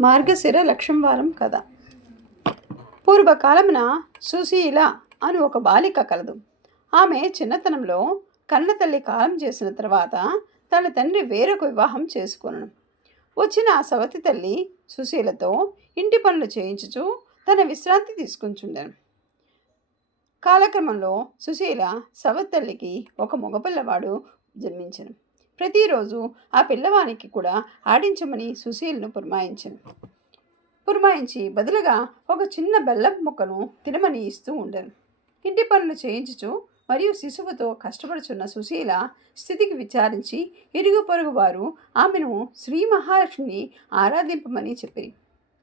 మార్గశిర లక్ష్మవారం కథ. పూర్వకాలమున సుశీల అని ఒక బాలిక కలదు. ఆమె చిన్నతనంలో కన్న తల్లి కాలం చేసిన తర్వాత తన తండ్రి వేరొక వివాహం చేసుకొనను. వచ్చిన ఆ సవతి తల్లి సుశీలతో ఇంటి పనులు చేయించుచు తన విశ్రాంతి తీసుకుంటుండెను కాలక్రమంలో సుశీల సవతి తల్లికి ఒక మగపిల్లవాడు జన్మించను. ప్రతిరోజు ఆ పిల్లవానికి కూడా ఆడించమని సుశీలను పురమాయించింది పురమాయించి బదులుగా ఒక చిన్న బెల్లం ముక్కను తినమని ఇస్తూ ఉండను. ఇంటి పనులు చేయించుచు మరియు శిశువుతో కష్టపడుచున్న సుశీల స్థితికి విచారించి ఇరుగు పొరుగు వారు ఆమెను శ్రీ మహాలక్ష్మిని ఆరాధింపమని చెప్పిరి.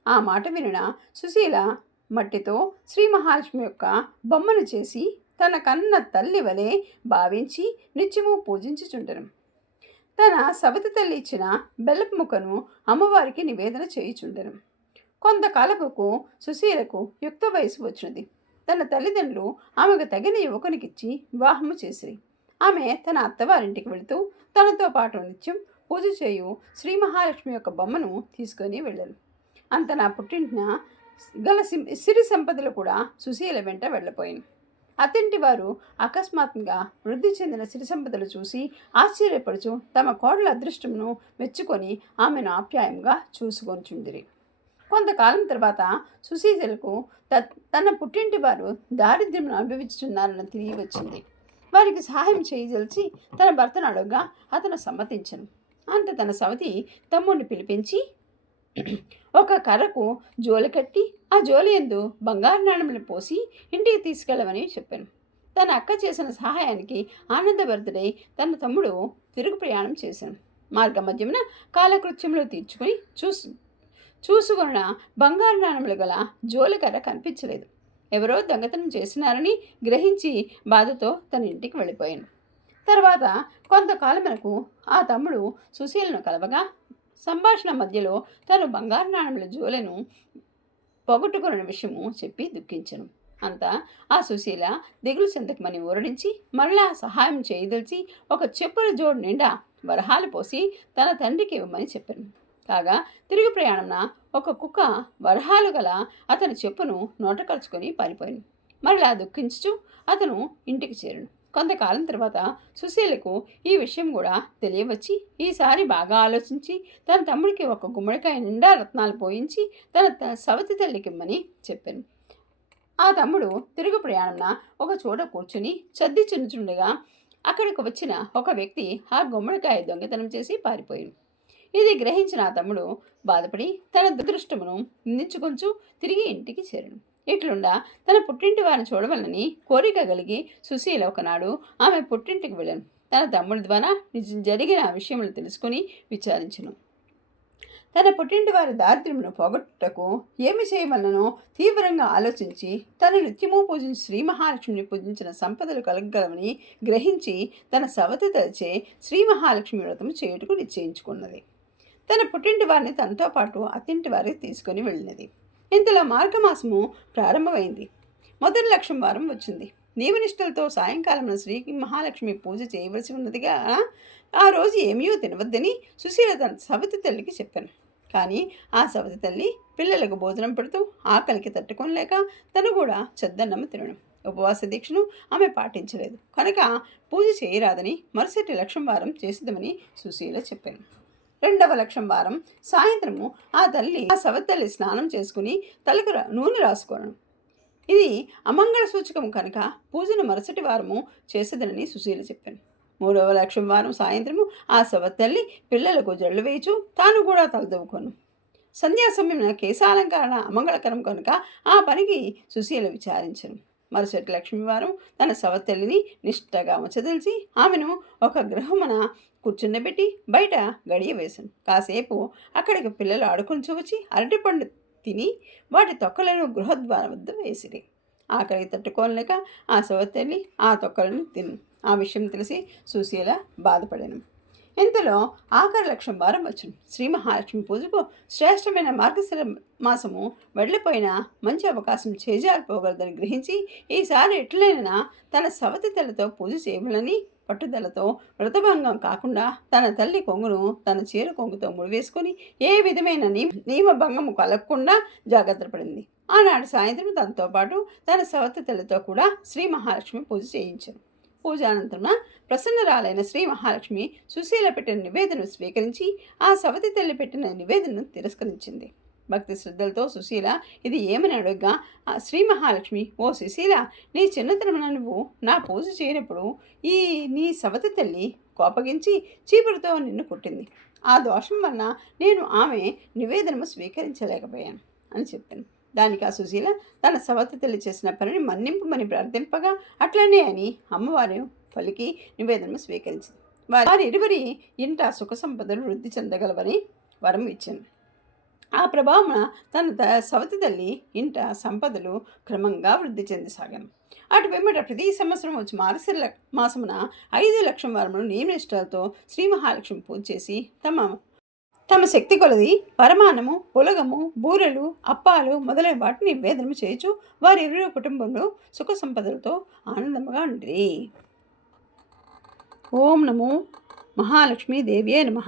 ఆ మాట వినిన సుశీల మట్టితో శ్రీ మహాలక్ష్మి యొక్క బొమ్మను చేసి తన కన్న తల్లి వలె భావించి నిత్యము పూజించుచుండను. తన సవతి తల్లి ఇచ్చిన బెల్లపు ముక్కను అమ్మవారికి నివేదన చేయుచుండెను. కొంతకాలపుకు సుశీలకు యుక్త వయసు వచ్చినది. తన తల్లిదండ్రులు ఆమెకు తగిన యువకునికిచ్చి వివాహము చేసిరి. ఆమె తన అత్తవారింటికి వెళుతూ తనతో పాటు నిత్యం పూజ చేయు శ్రీ మహాలక్ష్మి యొక్క బొమ్మను తీసుకొని వెళ్ళారు అంత నా పుట్టింటిన గల సి- సిరి సంపదలు కూడా సుశీల వెంట వెళ్ళపోయింది అతింటి వారు అకస్మాత్తుగా వృద్ధి చెందిన సిరి సంపదలు చూసి ఆశ్చర్యపడుచు తమ కోడల అదృష్టమును మెచ్చుకొని ఆమెను ఆప్యాయంగా చూసుకొనిచుందిరి కొంతకాలం తర్వాత సుశీజలకు త తన పుట్టింటి వారు దారిద్ర్యం అనుభవించుతున్నారని తిరిగి వచ్చింది వారికి సహాయం చేయదలిచి తన భర్తను అడగగా అతను సమ్మతించను. అంత తన సవతి తమ్ముడిని పిలిపించి ఒక కర్రకు జోలి కట్టి ఆ జోలి ఎందు బంగారు నాణములు పోసి ఇంటికి తీసుకెళ్ళమని చెప్పాను. తన అక్క చేసిన సహాయానికి ఆనందభరితుడై తన తమ్ముడు తిరుగు ప్రయాణం చేశాను. మార్గ మధ్యమున కాలకృత్యంలో తీర్చుకొని చూసు చూసుకున్న బంగారు నాణములు గల జోలికర్ర కనిపించలేదు. ఎవరో దొంగతనం చేసినారని గ్రహించి బాధతో తన ఇంటికి వెళ్ళిపోయాను. తర్వాత కొంతకాలం మనకు ఆ తమ్ముడు సుశీలను కలవగా సంభాషణ మధ్యలో తను బంగారు నాణముల జోలెను పోగొట్టుకున్న విషయము చెప్పి దుఃఖించను. అంతా ఆ సుశీల దిగులు చెందకమని ఊరడించి మరలా సహాయం చేయదలిచి ఒక చెప్పుల జోడు నిండా వరహాలు పోసి తన తండ్రికి ఇవ్వమని చెప్పాను. కాగా తిరుగు ప్రయాణంన ఒక కుక్క వరహాలు గల అతని చెప్పును నోటకరుచుకొని పారిపోయింది. మరలా దుఃఖించుచు అతను ఇంటికి చేరును కొంతకాలం తర్వాత సుశీలకు ఈ విషయం కూడా తెలియవచ్చి ఈసారి బాగా ఆలోచించి తన తమ్ముడికి ఒక గుమ్మడికాయ నిండా రత్నాలు పోయించి తన త- సవతి తల్లికి ఇమ్మని చెప్పాను. ఆ తమ్ముడు తిరుగు ప్రయాణంన ఒక చోట కూర్చుని చద్ది చిన్నుచుండగా అక్కడికి వచ్చిన ఒక వ్యక్తి ఆ గుమ్మడికాయ దొంగతనం చేసి పారిపోయాడు. ఇది గ్రహించిన ఆ తమ్ముడు బాధపడి తన దురదృష్టమును నిందించుకొంచు తిరిగి ఇంటికి చేరను ఇట్లుండా తన పుట్టింటి వారిని చూడవలని కోరిక కలిగి సుశీల ఒకనాడు ఆమె పుట్టింటికి వెళ్ళాను. తన తమ్ముడి ద్వారా నిజం జరిగిన విషయములు తెలుసుకుని విచారించను. తన పుట్టింటి వారి దారిద్ర్యమును పోగొట్టుటకు ఏమి చేయవలనో తీవ్రంగా ఆలోచించి తన నిత్యము పూజించి శ్రీ మహాలక్ష్మిని పూజించిన సంపదలు కలగలవని గ్రహించి తన సవతి తలచే శ్రీ మహాలక్ష్మి వ్రతం చేయుటకు నిశ్చయించుకున్నది. తన పుట్టింటి వారిని తనతో పాటు అత్తింటి వారికి తీసుకొని వెళ్ళినది. ఇంతలో మార్గమాసము ప్రారంభమైంది. మొదటి లక్ష్యం వారం వచ్చింది. నియమనిష్టలతో సాయంకాలం శ్రీ మహాలక్ష్మి పూజ చేయవలసి ఉన్నదిగా ఆ రోజు ఏమీ తినవద్దని సుశీల తన సవతి తల్లికి చెప్పాను. కానీ ఆ సవతి తల్లి పిల్లలకు భోజనం పెడుతూ ఆకలికి తట్టుకోలేక తను కూడా చెద్దన్నం తినడం ఉపవాస దీక్షను ఆమె పాటించలేదు. కనుక పూజ చేయరాదని మరుసటి లక్ష్యం వారం చేసిద్దామని సుశీల చెప్పాను. రెండవ లక్ష్యం వారం సాయంత్రము ఆ తల్లి ఆ సవతల్లి స్నానం చేసుకుని తలకు రా- నూనె రాసుకోవడం. ఇది అమంగళ సూచకం కనుక పూజను మరుసటి వారము చేసేదనని సుశీల చెప్పాను మూడవ లక్షం వారం సాయంత్రము ఆ సవతల్లి పిల్లలకు జల్లు వేయచు తాను కూడా తలదవ్వుకోను. సంధ్యా సమయం కేశాలంకరణ అమంగళకరం కనుక ఆ పనికి సుశీల విచారించను. మరుసటి లక్ష్మీవారం తన సవతల్లిని నిష్టగా ఉంచదలిచి ఆమెను ఒక గృహమున కూర్చుండబెట్టి బయట గడియ వేశాను కాసేపు అక్కడికి పిల్లలు ఆడుకొని చూచి అరటిపండు తిని వాటి తొక్కలను గృహద్వారం వద్ద వేసిరి. ఆకలికి తట్టుకోలేక ఆ సవతల్లి ఆ తొక్కలను తిను. ఆ విషయం తెలిసి సుశీల బాధపడాను. ఇంతలో ఆఖరి లక్ష్యం వారం వచ్చును శ్రీ మహాలక్ష్మి పూజకు శ్రేష్టమైన మార్గశిర మాసము వెళ్ళిపోయిన మంచి అవకాశం చేజారిపోగలదని గ్రహించి ఈసారి ఎట్లైనా తన సవతి పూజ చేయమని పట్టుదలతో వ్రతభంగం కాకుండా తన తల్లి కొంగును తన చీర కొంగుతో ముడివేసుకొని ఏ విధమైన నియమభంగము కలగకుండా జాగ్రత్త పడింది. ఆనాడు సాయంత్రం తనతో పాటు తన సవతి తల్లితో కూడా శ్రీ మహాలక్ష్మి పూజ చేయించారు. పూజానంతరం ప్రసన్నరాలైన శ్రీ మహాలక్ష్మి సుశీల పెట్టిన నివేదనను స్వీకరించి ఆ సవతి తల్లి పెట్టిన నివేదనను తిరస్కరించింది. భక్తి శ్రద్ధలతో సుశీల ఇది ఏమని అడగగా? ఆ శ్రీ మహాలక్ష్మి ఓ సుశీల నీ చిన్నతనమున నువ్వు నా పూజ చేయనప్పుడు ఈ నీ సవతి తల్లి కోపగించి చీపురుతో నిన్ను కుట్టింది. ఆ దోషం వలన నేను ఆమె నివేదనము స్వీకరించలేకపోయాను అని చెప్పాను దానికి ఆ సుశీల తన సవతి తల్లి చేసిన పనిని మన్నింపమని ప్రార్థింపగా అట్లనే అని అమ్మవారు పలికి నివేదనము స్వీకరించింది. వారి ఇరువురి ఇంట సుఖ సంపదలు వృద్ధి చెందగలవని వరం ఇచ్చింది. ఆ ప్రభావమున తన సవతి తల్లి ఇంట సంపదలు క్రమంగా వృద్ధి చెందసాగాను అటు వెంబట ప్రతి సంవత్సరం వచ్చి మార్గశిర మాసమున ఐదు లక్షం వారములు నియమనిష్టాలతో శ్రీ మహాలక్ష్మి పూజ చేసి తమ తమ శక్తి కొలది పరమాన్నము పొలగము బూరెలు అప్పాలు మొదలైన వాటిని నివేదనము చేయొచ్చు వారి ఇరువురు కుటుంబంలో సుఖ సంపదలతో ఆనందముగా ఉండి ఓం నమో మహాలక్ష్మీ దేవియే నమః.